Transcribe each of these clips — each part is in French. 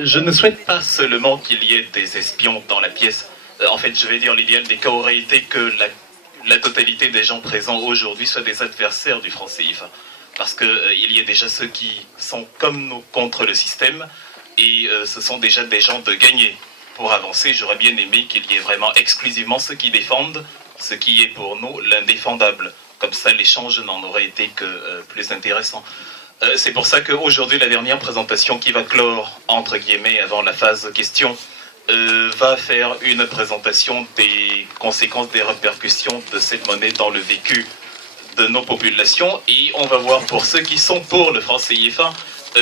Je ne souhaite pas seulement qu'il y ait des espions dans la pièce. En fait, je vais dire, l'idéal des cas aurait été que la totalité des gens présents aujourd'hui soient des adversaires du franc CFA. Parce qu'il y a déjà ceux qui sont comme nous contre le système, et ce sont déjà des gens de gagner. Pour avancer, j'aurais bien aimé qu'il y ait vraiment exclusivement ceux qui défendent ce qui est pour nous l'indéfendable. Comme ça, l'échange n'en aurait été que plus intéressant. C'est pour ça qu'aujourd'hui, la dernière présentation qui va clore, entre guillemets, avant la phase question, va faire une présentation des conséquences, des répercussions de cette monnaie dans le vécu de nos populations. Et on va voir pour ceux qui sont pour le franc CFA,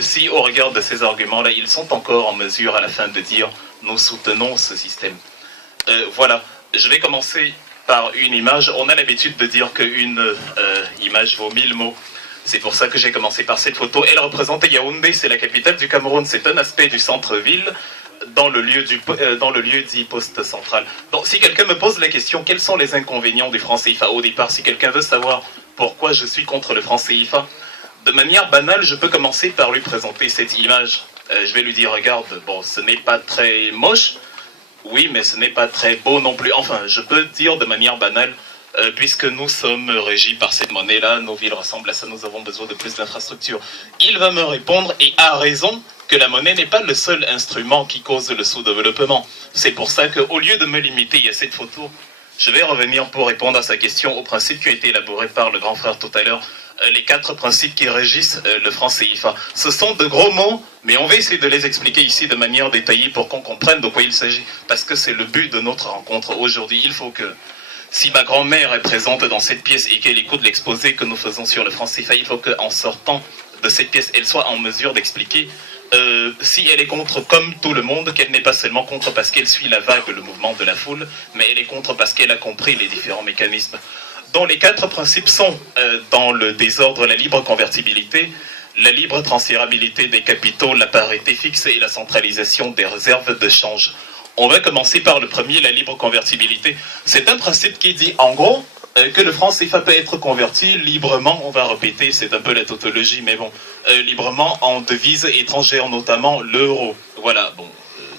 si au regard de ces arguments-là, ils sont encore en mesure à la fin de dire « nous soutenons ce système ». Voilà, je vais commencer par une image. On a l'habitude de dire qu'une image vaut 1000 mots. C'est pour ça que j'ai commencé par cette photo. Elle représente Yaoundé, c'est la capitale du Cameroun. C'est un aspect du centre-ville dans le lieu dit poste central. Donc si quelqu'un me pose la question, quels sont les inconvénients du franc CFA au départ, si quelqu'un veut savoir pourquoi je suis contre le franc CFA, de manière banale, je peux commencer par lui présenter cette image. Je vais lui dire, regarde, bon, ce n'est pas très moche, oui, mais ce n'est pas très beau non plus. Enfin, je peux dire de manière banale, puisque nous sommes régis par cette monnaie-là, nos villes ressemblent à ça, nous avons besoin de plus d'infrastructures. Il va me répondre, et a raison, que la monnaie n'est pas le seul instrument qui cause le sous-développement. C'est pour ça qu'au lieu de me limiter à cette photo, je vais revenir pour répondre à sa question aux principes qui ont été élaborés par le grand frère tout à l'heure, les 4 principes qui régissent le franc CFA. Ce sont de gros mots, mais on va essayer de les expliquer ici de manière détaillée pour qu'on comprenne de quoi il s'agit, parce que c'est le but de notre rencontre aujourd'hui. Il faut que, si ma grand-mère est présente dans cette pièce et qu'elle écoute l'exposé que nous faisons sur le franc CFA, il faut qu'en sortant de cette pièce, elle soit en mesure d'expliquer si elle est contre comme tout le monde, qu'elle n'est pas seulement contre parce qu'elle suit la vague, le mouvement de la foule, mais elle est contre parce qu'elle a compris les différents mécanismes. Dont les 4 principes sont, dans le désordre, la libre convertibilité, la libre transférabilité des capitaux, la parité fixe et la centralisation des réserves de change. On va commencer par le premier, la libre convertibilité. C'est un principe qui dit, en gros, que le franc CFA peut être converti librement, on va répéter, c'est un peu la tautologie, mais bon, librement en devises étrangères, notamment l'euro. Voilà, bon,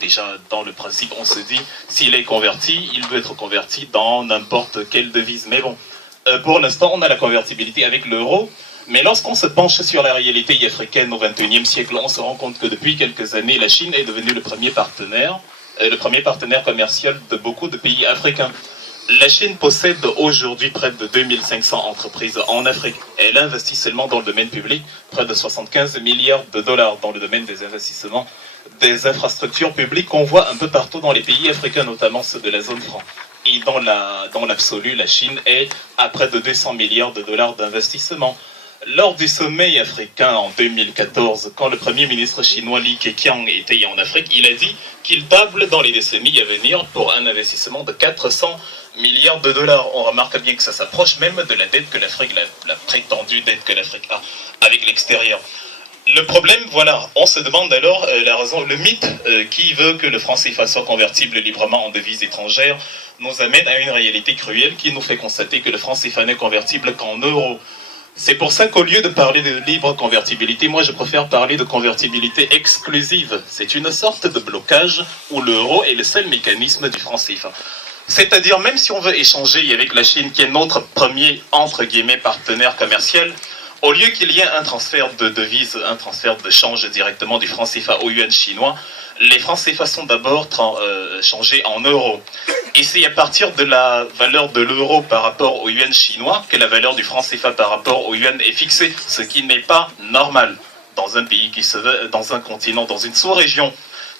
déjà dans le principe, on se dit, s'il est converti, il doit être converti dans n'importe quelle devise. Mais bon, pour l'instant, on a la convertibilité avec l'euro, mais lorsqu'on se penche sur la réalité africaine au XXIe siècle, on se rend compte que depuis quelques années, la Chine est devenue le premier partenaire commercial de beaucoup de pays africains. La Chine possède aujourd'hui près de 2500 entreprises en Afrique. Elle investit seulement dans le domaine public près de 75 milliards de dollars dans le domaine des investissements, des infrastructures publiques qu'on voit un peu partout dans les pays africains, notamment ceux de la zone franc. Et dans l'absolu, la Chine est à près de 200 milliards de dollars d'investissement. Lors du sommet africain en 2014, quand le premier ministre chinois Li Keqiang était en Afrique, il a dit qu'il table dans les décennies à venir pour un investissement de 400 milliards de dollars. On remarque bien que ça s'approche même de la dette que l'Afrique, la prétendue dette que l'Afrique a avec l'extérieur. Le problème, voilà, on se demande alors la raison, le mythe qui veut que le franc CFA soit convertible librement en devises étrangères nous amène à une réalité cruelle qui nous fait constater que le franc CFA n'est convertible qu'en euros. C'est pour ça qu'au lieu de parler de libre convertibilité, moi je préfère parler de convertibilité exclusive. C'est une sorte de blocage où l'euro est le seul mécanisme du franc CFA. C'est-à-dire, même si on veut échanger avec la Chine, qui est notre premier, entre guillemets, partenaire commercial, au lieu qu'il y ait un transfert de devises, un transfert de change directement du franc CFA au yuan chinois, les francs CFA sont d'abord changés en euros. Et c'est à partir de la valeur de l'euro par rapport au yuan chinois que la valeur du franc CFA par rapport au yuan est fixée, ce qui n'est pas normal dans un pays qui se veut, dans un continent, dans une sous-région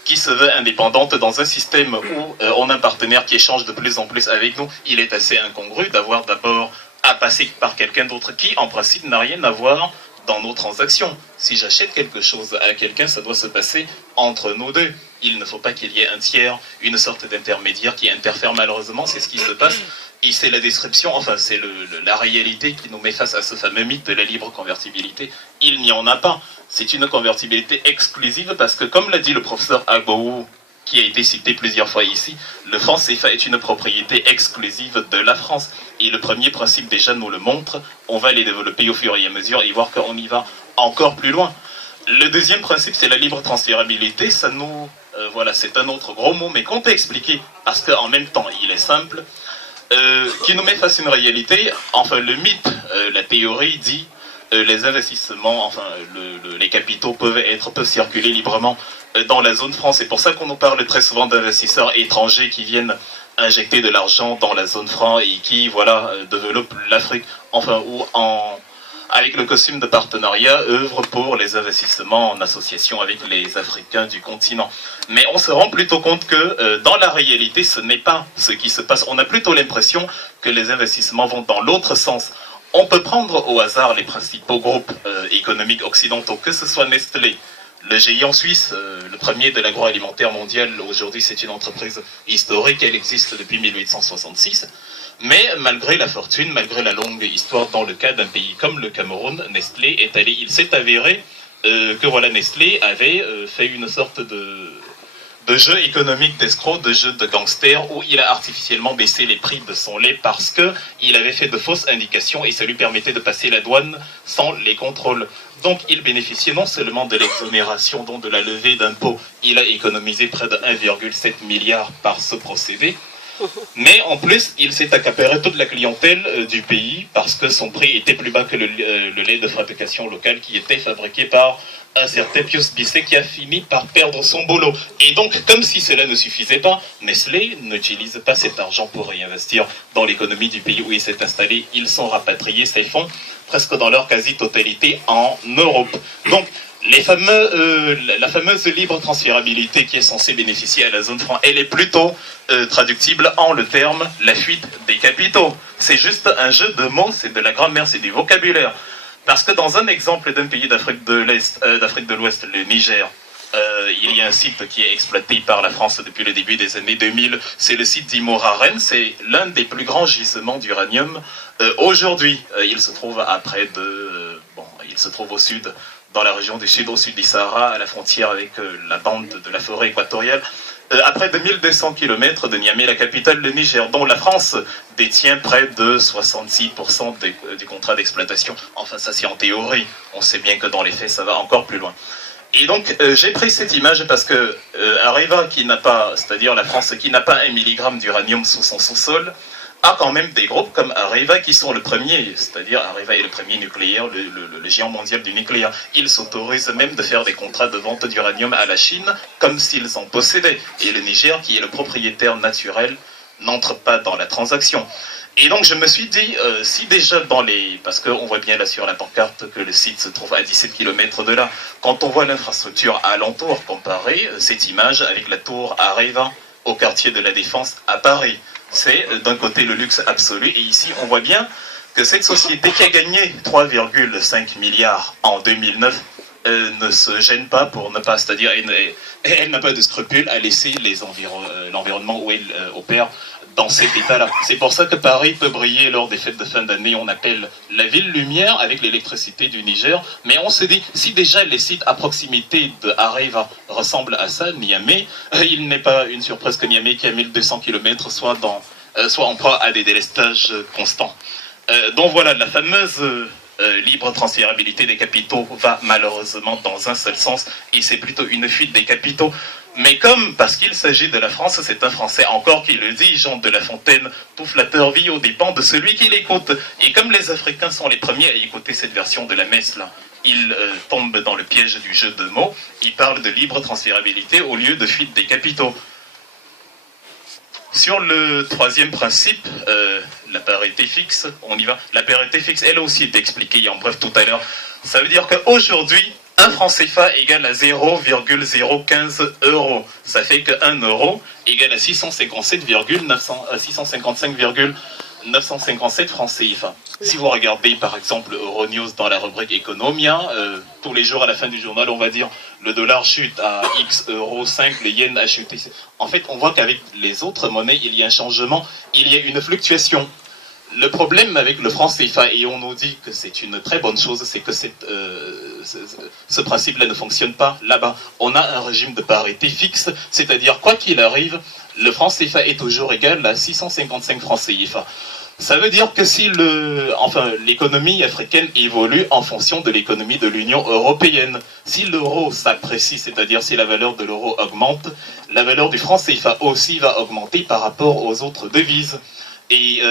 qui se veut indépendante, dans un système où on a un partenaire qui échange de plus en plus avec nous. Il est assez incongru d'avoir d'abord à passer par quelqu'un d'autre qui, en principe, n'a rien à voir dans nos transactions. Si j'achète quelque chose à quelqu'un, ça doit se passer entre nous deux. Il ne faut pas qu'il y ait un tiers, une sorte d'intermédiaire qui interfère malheureusement, c'est ce qui se passe. Et c'est la description, enfin c'est la réalité qui nous met face à ce fameux mythe de la libre convertibilité. Il n'y en a pas. C'est une convertibilité exclusive parce que, comme l'a dit le professeur Agboou, qui a été cité plusieurs fois ici, le franc CFA est une propriété exclusive de la France. Et le premier principe déjà nous le montre, on va les développer au fur et à mesure et voir qu'on y va encore plus loin. Le deuxième principe, c'est la libre transférabilité. Ça nous, voilà, c'est un autre gros mot, mais qu'on peut expliquer, parce qu'en même temps, il est simple, qui nous met face à une réalité. Enfin, le mythe, la théorie dit les investissements, enfin, les capitaux peuvent circuler librement dans la zone franc. C'est pour ça qu'on nous parle très souvent d'investisseurs étrangers qui viennent injecter de l'argent dans la zone franc et qui, voilà, développent l'Afrique, enfin, ou avec le costume de partenariat, œuvre pour les investissements en association avec les Africains du continent. Mais on se rend plutôt compte que dans la réalité, ce n'est pas ce qui se passe. On a plutôt l'impression que les investissements vont dans l'autre sens. On peut prendre au hasard les principaux groupes économiques occidentaux, que ce soit Nestlé, le géant suisse, le premier de l'agroalimentaire mondial. Aujourd'hui, c'est une entreprise historique, elle existe depuis 1866. Mais malgré la fortune, malgré la longue histoire, dans le cas d'un pays comme le Cameroun, Nestlé est allé. Il s'est avéré que voilà, Nestlé avait fait une sorte de jeu économique d'escroc, de jeu de gangster, où il a artificiellement baissé les prix de son lait parce qu'il avait fait de fausses indications et ça lui permettait de passer la douane sans les contrôles. Donc il bénéficiait non seulement de l'exonération, dont de la levée d'impôts, il a économisé près de 1,7 milliard par ce procédé, mais en plus, il s'est accaparé toute la clientèle du pays parce que son prix était plus bas que le lait de fabrication locale qui était fabriqué par un certain Pius Bisset qui a fini par perdre son boulot. Et donc, comme si cela ne suffisait pas, Nestlé n'utilise pas cet argent pour réinvestir dans l'économie du pays où il s'est installé. Ils sont rapatriés, ces fonds, presque dans leur quasi-totalité en Europe. Donc, la fameuse libre transférabilité qui est censée bénéficier à la zone franc, elle est plutôt traductible en le terme la fuite des capitaux. C'est juste un jeu de mots, c'est de la grammaire, c'est du vocabulaire. Parce que dans un exemple d'un pays d'Afrique de l'Ouest, le Niger, il y a un site qui est exploité par la France depuis le début des années 2000, c'est le site d'Imoraren, c'est l'un des plus grands gisements d'uranium. Aujourd'hui, il se trouve il se trouve au sud, dans la région du sud, au sud du Sahara, à la frontière avec la bande de la forêt équatoriale, à près de 1200 km de Niamey, la capitale du Niger, dont la France détient près de 66% du contrat d'exploitation. Enfin, ça c'est en théorie, on sait bien que dans les faits, ça va encore plus loin. Et donc, j'ai pris cette image parce que Areva, qui n'a pas, c'est-à-dire la France, qui n'a pas 1 mg d'uranium sous son sous-sol, a quand même des groupes comme Areva qui sont le premier, c'est-à-dire Areva est le premier nucléaire, le géant mondial du nucléaire. Ils s'autorisent même de faire des contrats de vente d'uranium à la Chine comme s'ils en possédaient. Et le Niger, qui est le propriétaire naturel, n'entre pas dans la transaction. Et donc je me suis dit, si déjà parce qu'on voit bien là sur la pancarte que le site se trouve à 17 km de là, quand on voit l'infrastructure alentour comparée, cette image avec la tour Areva au quartier de la Défense à Paris, c'est d'un côté le luxe absolu, et ici on voit bien que cette société qui a gagné 3,5 milliards en 2009 ne se gêne pas pour ne pas, c'est-à-dire elle n'a pas de scrupules à laisser l'environnement où elle opère dans cet état-là. C'est pour ça que Paris peut briller lors des fêtes de fin d'année. On appelle la ville lumière avec l'électricité du Niger. Mais on se dit, si déjà les sites à proximité de Areva ressemblent à ça, Niamey, il n'est pas une surprise que Niamey, qui a 1200 km, soit en proie à des délestages constants. Donc voilà, la fameuse libre transférabilité des capitaux va malheureusement dans un seul sens, et c'est plutôt une fuite des capitaux. Mais parce qu'il s'agit de la France, c'est un Français encore qui le dit, Jean de La Fontaine, tout flatteur vit aux dépens de celui qui l'écoute. Et comme les Africains sont les premiers à écouter cette version de la messe là, ils tombent dans le piège du jeu de mots, ils parlent de libre transférabilité au lieu de fuite des capitaux. Sur le troisième principe, la parité fixe, on y va. La parité fixe, elle aussi est expliquée en bref tout à l'heure. Ça veut dire qu'aujourd'hui, 1 franc CFA égale à 0,015 €. Ça fait que 1 euro égale à 655,957 francs CFA. Si vous regardez par exemple Euronews dans la rubrique Economia, tous les jours à la fin du journal, on va dire le dollar chute à X € 5, le yen a chuté. En fait, on voit qu'avec les autres monnaies, il y a un changement, il y a une fluctuation. Le problème avec le franc CFA, et on nous dit que c'est une très bonne chose, c'est que ce principe-là ne fonctionne pas là-bas. On a un régime de parité fixe, c'est-à-dire quoi qu'il arrive, le franc CFA est toujours égal à 655 francs CFA. Ça veut dire que si l'économie africaine évolue en fonction de l'économie de l'Union européenne, si l'euro s'apprécie, c'est-à-dire si la valeur de l'euro augmente, la valeur du franc CFA aussi va augmenter par rapport aux autres devises. Et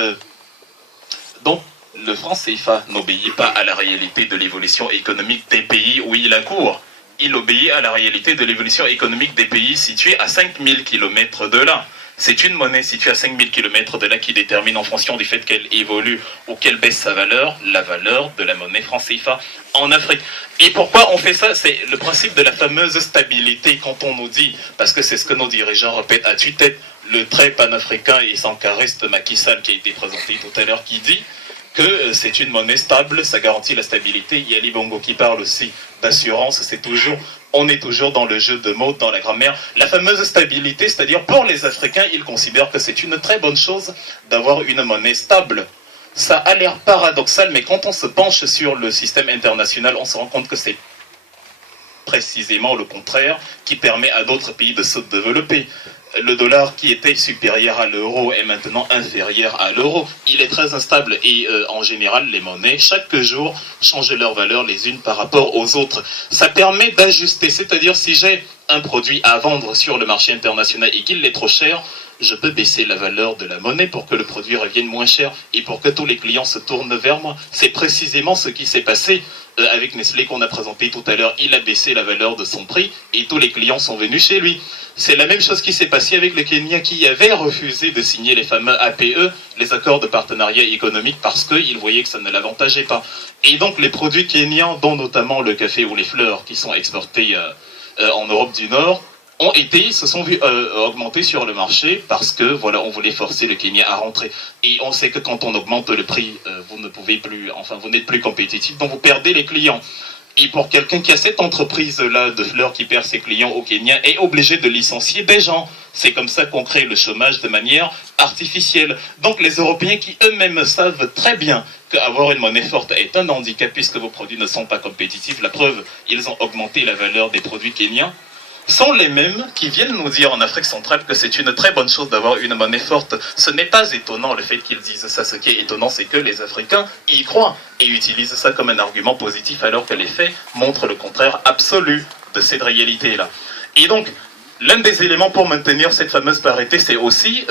donc, le franc CFA n'obéit pas à la réalité de l'évolution économique des pays où il accourt. Il obéit à la réalité de l'évolution économique des pays situés à 5000 km de là. C'est une monnaie située à 5000 km de là qui détermine en fonction du fait qu'elle évolue ou qu'elle baisse sa valeur, la valeur de la monnaie franc CFA en Afrique. Et pourquoi on fait ça? C'est le principe de la fameuse stabilité quand on nous dit, parce que c'est ce que nos dirigeants répètent à tue-tête, le très panafricain et sankariste Macky Sall qui a été présenté tout à l'heure qui dit que c'est une monnaie stable, ça garantit la stabilité. Il y a Ali Bongo qui parle aussi d'assurance, on est toujours dans le jeu de mots, dans la grammaire. La fameuse stabilité, c'est-à-dire pour les Africains, ils considèrent que c'est une très bonne chose d'avoir une monnaie stable. Ça a l'air paradoxal, mais quand on se penche sur le système international, on se rend compte que c'est précisément le contraire qui permet à d'autres pays de se développer. Le dollar qui était supérieur à l'euro est maintenant inférieur à l'euro. Il est très instable et en général les monnaies chaque jour changent leur valeur les unes par rapport aux autres. Ça permet d'ajuster, c'est-à-dire si j'ai un produit à vendre sur le marché international et qu'il est trop cher, je peux baisser la valeur de la monnaie pour que le produit revienne moins cher et pour que tous les clients se tournent vers moi. C'est précisément ce qui s'est passé avec Nestlé qu'on a présenté tout à l'heure. Il a baissé la valeur de son prix et tous les clients sont venus chez lui. C'est la même chose qui s'est passé avec le Kenya qui avait refusé de signer les fameux APE, les accords de partenariat économique, parce qu'il voyait que ça ne l'avantageait pas. Et donc les produits kenyans, dont notamment le café ou les fleurs qui sont exportés en Europe du Nord, se sont vus augmenter sur le marché parce que voilà, on voulait forcer le Kenya à rentrer. Et on sait que quand on augmente le prix, vous n'êtes plus compétitif, donc vous perdez les clients. Et pour quelqu'un qui a cette entreprise-là de fleurs qui perd ses clients au Kenya, est obligé de licencier des gens. C'est comme ça qu'on crée le chômage de manière artificielle. Donc les Européens qui eux-mêmes savent très bien qu'avoir une monnaie forte est un handicap puisque vos produits ne sont pas compétitifs, la preuve, ils ont augmenté la valeur des produits kenyans, sont les mêmes qui viennent nous dire en Afrique centrale que c'est une très bonne chose d'avoir une monnaie forte. Ce n'est pas étonnant le fait qu'ils disent ça. Ce qui est étonnant, c'est que les Africains y croient et utilisent ça comme un argument positif alors que les faits montrent le contraire absolu de cette réalité-là. Et donc, l'un des éléments pour maintenir cette fameuse parité, c'est aussi,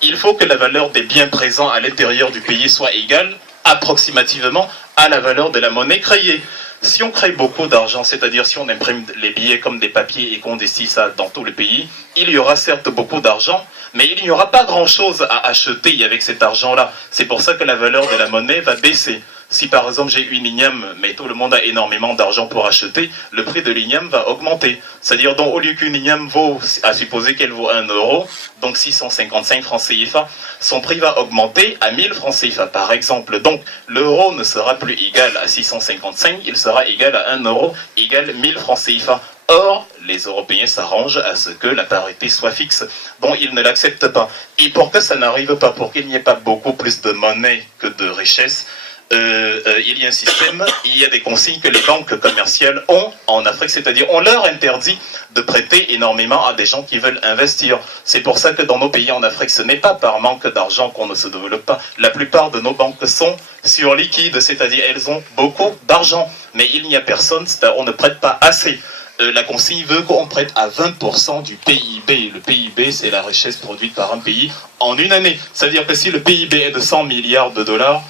il faut que la valeur des biens présents à l'intérieur du pays soit égale approximativement à la valeur de la monnaie créée. Si on crée beaucoup d'argent, c'est-à-dire si on imprime les billets comme des papiers et qu'on destine ça dans tout le pays, il y aura certes beaucoup d'argent, mais il n'y aura pas grand-chose à acheter avec cet argent-là. C'est pour ça que la valeur de la monnaie va baisser. Si par exemple j'ai une igname, mais tout le monde a énormément d'argent pour acheter, le prix de l'igname va augmenter. C'est-à-dire donc au lieu qu'une igname vaut, à supposer qu'elle vaut 1 euro, donc 655 francs CFA, son prix va augmenter à 1000 francs CFA par exemple. Donc l'euro ne sera plus égal à 655, il sera égal à 1 euro, égal 1000 francs CFA. Or, les Européens s'arrangent à ce que la parité soit fixe. Bon, ils ne l'acceptent pas. Et pour que ça n'arrive pas, pour qu'il n'y ait pas beaucoup plus de monnaie que de richesse, il y a un système, il y a des consignes que les banques commerciales ont en Afrique, c'est-à-dire on leur interdit de prêter énormément à des gens qui veulent investir. C'est pour ça que dans nos pays en Afrique, ce n'est pas par manque d'argent qu'on ne se développe pas. La plupart de nos banques sont sur liquide, c'est-à-dire elles ont beaucoup d'argent, mais il n'y a personne, on ne prête pas assez. La consigne veut qu'on prête à 20% du PIB. Le PIB, c'est la richesse produite par un pays en une année. C'est-à-dire que si le PIB est de 100 milliards de dollars,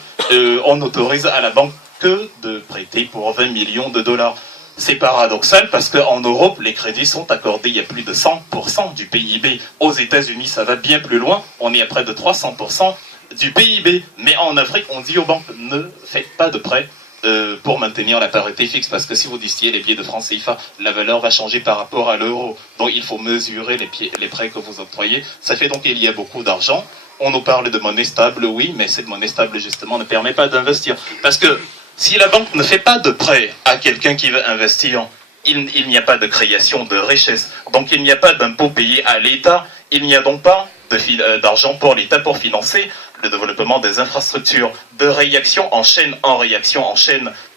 on autorise à la banque que de prêter pour 20 millions de dollars. C'est paradoxal parce qu'en Europe, les crédits sont accordés, il y a plus de 100% du PIB. Aux États-Unis, ça va bien plus loin, on est à près de 300% du PIB. Mais en Afrique, on dit aux banques, ne faites pas de prêts pour maintenir la parité fixe, parce que si vous distillez les billets de francs CFA, la valeur va changer par rapport à l'euro. Donc il faut mesurer les prêts que vous octroyez. Ça fait donc qu'il y a beaucoup d'argent. On nous parle de monnaie stable, oui, mais cette monnaie stable, justement, ne permet pas d'investir. Parce que si la banque ne fait pas de prêt à quelqu'un qui veut investir, il n'y a pas de création de richesse. Donc il n'y a pas d'impôt payé à l'État. Il n'y a donc pas d'argent pour l'État pour financer le développement des infrastructures. De réaction en chaîne,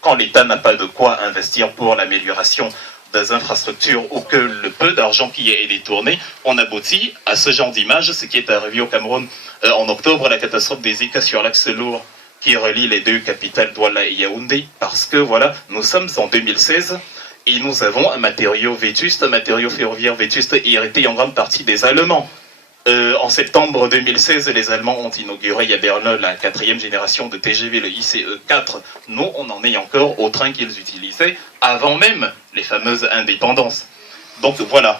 quand l'État n'a pas de quoi investir pour l'amélioration des infrastructures ou que le peu d'argent qui est détourné, on aboutit à ce genre d'image, ce qui est arrivé au Cameroun en octobre, la catastrophe des Ika sur l'axe lourd qui relie les deux capitales Douala et Yaoundé, parce que voilà, nous sommes en 2016 et nous avons un matériau vétuste, un matériau ferroviaire vétuste hérité en grande partie des Allemands. En septembre 2016, les Allemands ont inauguré à Berlin la 4e génération de TGV, le ICE 4. Nous, on en est encore au train qu'ils utilisaient avant même les fameuses indépendances. Donc voilà.